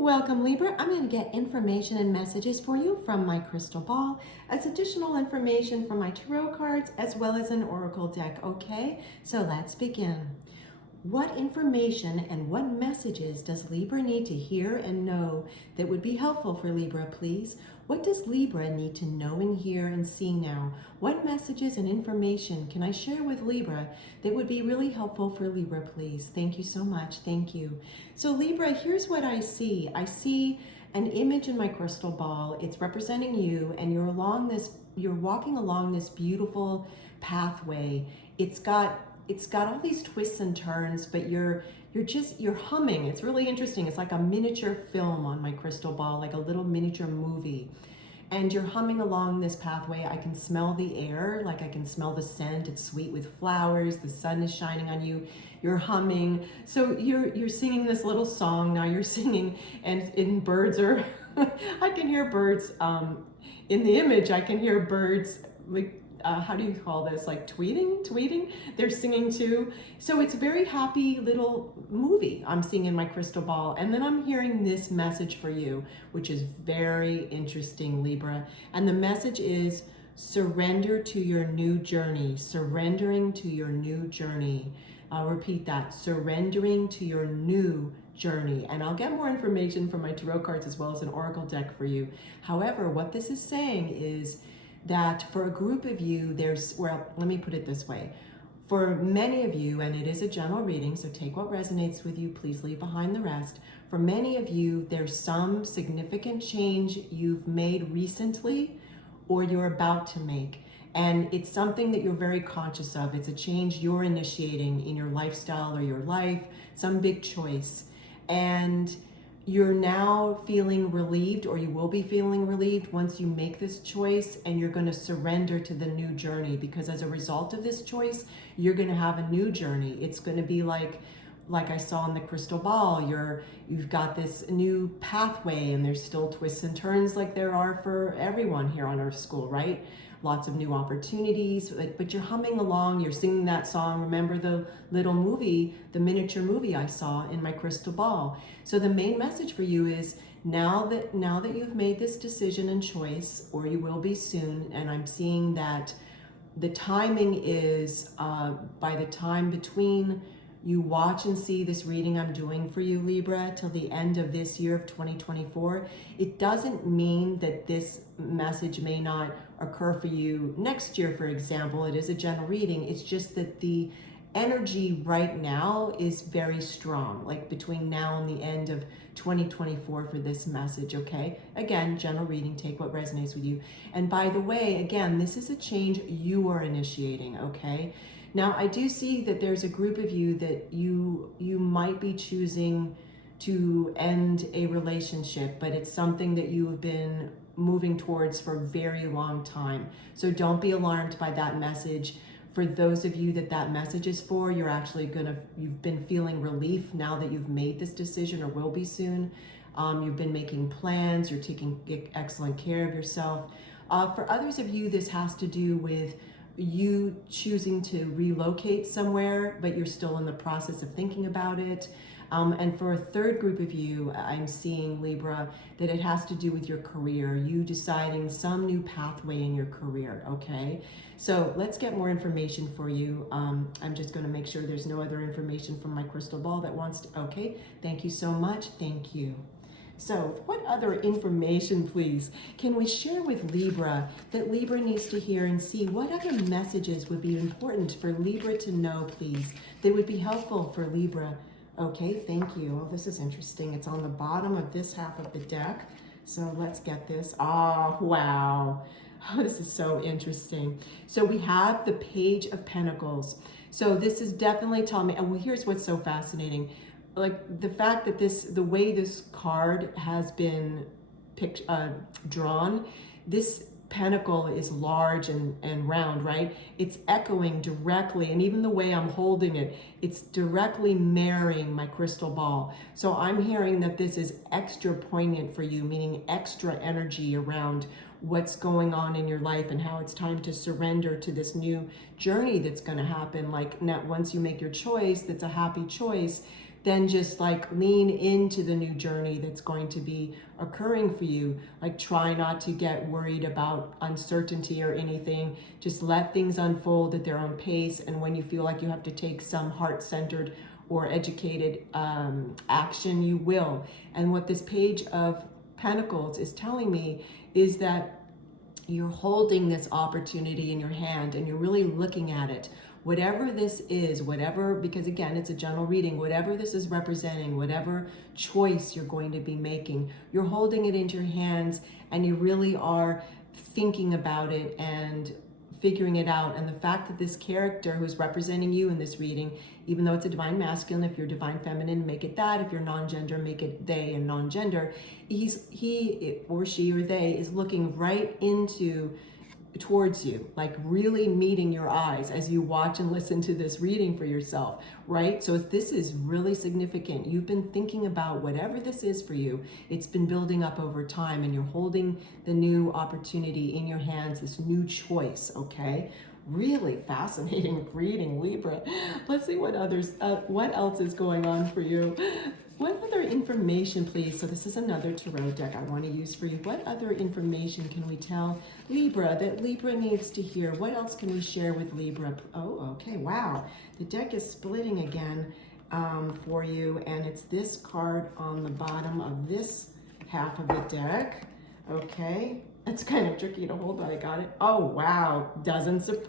Welcome, Libra. I'm going to get information and messages for you from my crystal ball, as additional information from my tarot cards, as well as an oracle deck. Okay, so let's begin. What information and what messages does Libra need to hear and know that would be helpful for Libra, please? What does Libra need to know and hear and see now? What messages and information can I share with Libra that would be really helpful for Libra, please? Thank you so much. Thank you. So Libra, here's what I see. I see an image in my crystal ball. It's representing you, and you're walking along this beautiful pathway. It's got all these twists and turns, but you're humming. It's really interesting. It's like a miniature film on my crystal ball, like a little miniature movie. And you're humming along this pathway. I can smell the air, like I can smell the scent. It's sweet with flowers. The sun is shining on you. You're humming. So you're singing this little song. Now you're singing, and birds are, I can hear birds, in the image, I can hear birds, like, how do you call this? Like tweeting? They're singing too. So it's a very happy little movie I'm seeing in my crystal ball. And then I'm hearing this message for you, which is very interesting, Libra. And the message is surrender to your new journey, surrendering to your new journey. I'll repeat that, surrendering to your new journey. And I'll get more information from my tarot cards as well as an oracle deck for you. However, what this is saying is that for a group of you, let me put it this way. For many of you, and it is a general reading, so take what resonates with you, please leave behind the rest. For many of you, there's some significant change you've made recently or you're about to make. And it's something that you're very conscious of. It's a change you're initiating in your lifestyle or your life, some big choice. And you're now feeling relieved, or you will be feeling relieved once you make this choice, and you're going to surrender to the new journey, because as a result of this choice, you're going to have a new journey. It's going to be like I saw in the crystal ball, you've got this new pathway, and there's still twists and turns like there are for everyone here on Earth School, right? Lots of new opportunities, but you're humming along, you're singing that song. Remember the little movie, the miniature movie I saw in my crystal ball. So the main message for you is now that you've made this decision and choice, or you will be soon, and I'm seeing that the timing is by the time between you watch and see this reading I'm doing for you, Libra, till the end of this year of 2024, it doesn't mean that this message may not occur for you next year, for example. It is a general reading. It's just that the energy right now is very strong, like between now and the end of 2024 for this message, okay? Again, general reading, take what resonates with you. And by the way, again, this is a change you are initiating, okay? Now, I do see that there's a group of you that you might be choosing to end a relationship, but it's something that you have been moving towards for a very long time. So don't be alarmed by that message. For those of you that message is for, you've been feeling relief now that you've made this decision, or will be soon. You've been making plans, you're taking excellent care of yourself. For others of you, this has to do with you choosing to relocate somewhere, but you're still in the process of thinking about it. And for a third group of you, I'm seeing, Libra, that it has to do with your career, you deciding some new pathway in your career, okay? So let's get more information for you. I'm just going to make sure there's no other information from my crystal ball that wants to, okay? Thank you so much. Thank you. So what other information, please, can we share with Libra that Libra needs to hear and see? What other messages would be important for Libra to know, please, that would be helpful for Libra? Okay, thank you. Oh, this is interesting. It's on the bottom of this half of the deck. So let's get this. Oh, wow. Oh, this is so interesting. So we have the Page of Pentacles. So this is definitely telling me, and well, here's what's so fascinating. Like the fact that the way this card has been drawn, this pentacle is large and round, right? It's echoing directly, and even the way I'm holding it, it's directly marrying my crystal ball. So I'm hearing that this is extra poignant for you, meaning extra energy around what's going on in your life and how it's time to surrender to this new journey that's going to happen. Like now, once you make your choice, that's a happy choice, then just like lean into the new journey that's going to be occurring for you. Like try not to get worried about uncertainty or anything. Just let things unfold at their own pace. And when you feel like you have to take some heart-centered or educated action, you will. And what this Page of Pentacles is telling me is that you're holding this opportunity in your hand and you're really looking at it. Whatever this is, whatever, because again, it's a general reading, whatever this is representing, whatever choice you're going to be making, you're holding it into your hands and you really are thinking about it and figuring it out. And the fact that this character who's representing you in this reading, even though it's a divine masculine, if you're divine feminine, make it that. If you're non-gender, make it they and non-gender. He or she or they is looking right towards you, like really meeting your eyes as you watch and listen to this reading for yourself, right? So if this is really significant, you've been thinking about whatever this is for you, it's been building up over time and you're holding the new opportunity in your hands, this new choice, okay? Really fascinating reading, Libra. Let's see what else is going on for you. What other information, please? So this is another tarot deck I want to use for you. What other information can we tell Libra that Libra needs to hear? What else can we share with Libra? Oh, okay, wow. The deck is splitting again for you, and it's this card on the bottom of this half of the deck. Okay, it's kind of tricky to hold, but I got it. Oh, wow.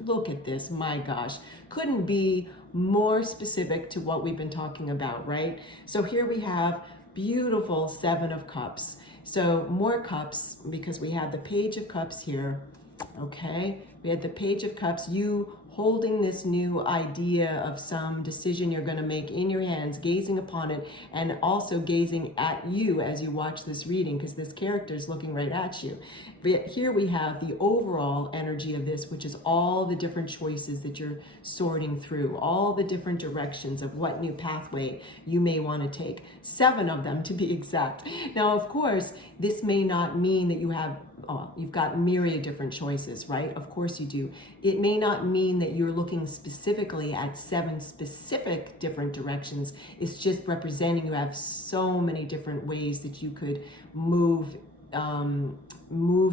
Look at this. My gosh. Couldn't be more specific to what we've been talking about, right? So here we have beautiful Seven of Cups. So more cups because we have the Page of Cups here. Okay, we had the Page of Cups, you holding this new idea of some decision you're going to make in your hands, gazing upon it, and also gazing at you as you watch this reading, because this character is looking right at you. But here we have the overall energy of this, which is all the different choices that you're sorting through, all the different directions of what new pathway you may want to take. 7 of them to be exact. Now, of course, this may not mean that you've got myriad different choices, right? Of course you do. It may not mean that you're looking specifically at 7 specific different directions. It's just representing you have so many different ways that you could move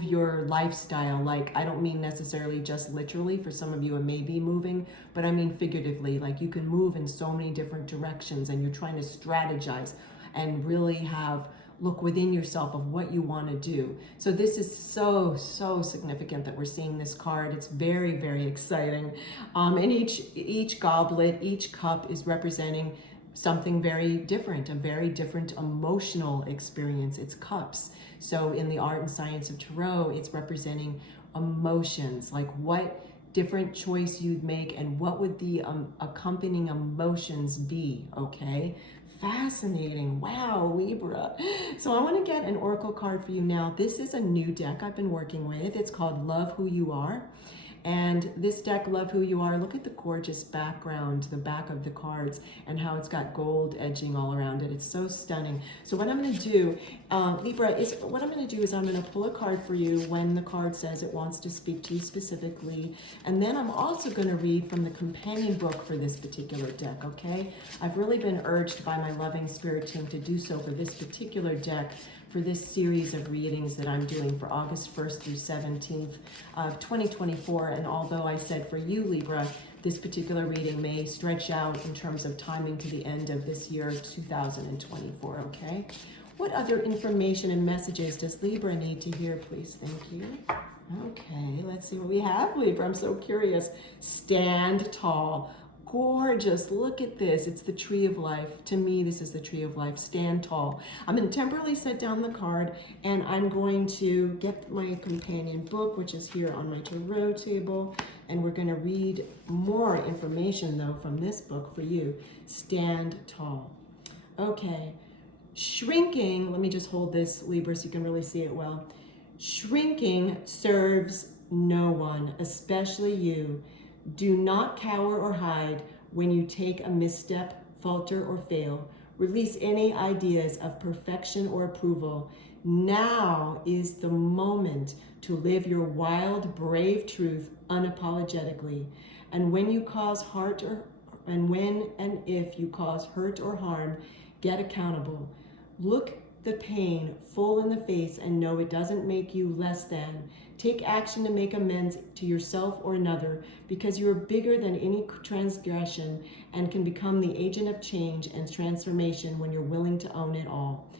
your lifestyle. Like, I don't mean necessarily just literally. For some of you it may be moving, but I mean figuratively. Like, you can move in so many different directions and you're trying to strategize and really look within yourself of what you want to do. So this is so significant that we're seeing this card. It's very, very exciting. And each goblet, each cup is representing something very different, a very different emotional experience. It's cups. So in the art and science of tarot, it's representing emotions, like what different choice you'd make and what would the accompanying emotions be, okay? Fascinating. Wow, Libra. So I want to get an oracle card for you now. This is a new deck I've been working with. It's called Love Who You Are. And this deck, Love Who You Are, look at the gorgeous background, the back of the cards, and how it's got gold edging all around it. It's so stunning. So what I'm going to do, Libra, is I'm going to pull a card for you when the card says it wants to speak to you specifically. And then I'm also going to read from the companion book for this particular deck, okay? I've really been urged by my loving spirit team to do so for this particular deck, for this series of readings that I'm doing for August 1st through 17th of 2024. And although I said for you, Libra, this particular reading may stretch out in terms of timing to the end of this year, 2024, okay? What other information and messages does Libra need to hear, please? Thank you. Okay, let's see what we have, Libra. I'm so curious. Stand tall. Gorgeous. Look at this. It's the Tree of Life. To me, this is the Tree of Life. Stand tall. I'm going to temporarily set down the card, and I'm going to get my companion book, which is here on my tarot table, and we're going to read more information, though, from this book for you. Stand tall. Okay. Shrinking. Let me just hold this, Libra, so you can really see it well. Shrinking serves no one, especially you. Do not cower or hide when you take a misstep, falter, or fail. Release any ideas of perfection or approval. Now is the moment to live your wild, brave truth unapologetically. And when you cause hurt And when and if you cause hurt or harm, get accountable. Look the pain full in the face and know it doesn't make you less than. Take action to make amends to yourself or another, because you are bigger than any transgression and can become the agent of change and transformation when you're willing to own it all.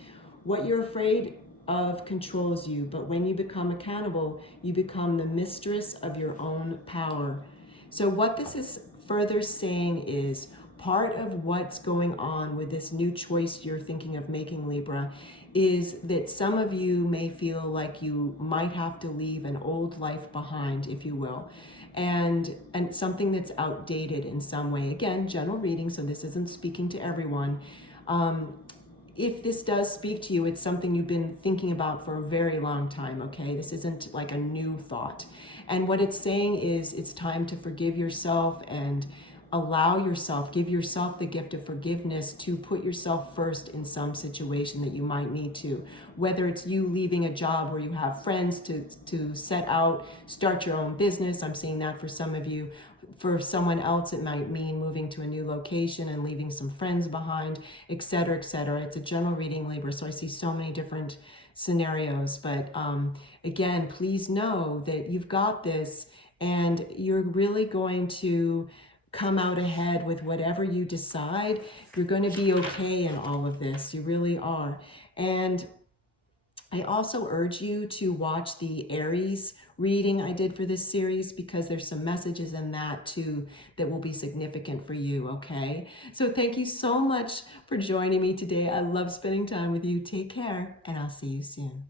What you're afraid of controls you, but when you become accountable, you become the mistress of your own power. So what this is further saying is, part of what's going on with this new choice you're thinking of making, Libra, is that some of you may feel like you might have to leave an old life behind, if you will, and something that's outdated in some way. Again, general reading, so this isn't speaking to everyone. If this does speak to you, it's something you've been thinking about for a very long time, okay? This isn't like a new thought. And what it's saying is it's time to forgive yourself and allow yourself, give yourself the gift of forgiveness to put yourself first in some situation that you might need to. Whether it's you leaving a job where you have friends to set out, start your own business. I'm seeing that for some of you. For someone else, it might mean moving to a new location and leaving some friends behind, etc., etc. It's a general reading, Libra, so I see so many different scenarios. But again, please know that you've got this, and you're really going to come out ahead with whatever you decide. You're going to be okay in all of this. You really are. And I also urge you to watch the Aries reading I did for this series, because there's some messages in that too that will be significant for you, okay? So thank you so much for joining me today. I love spending time with you. Take care, and I'll see you soon.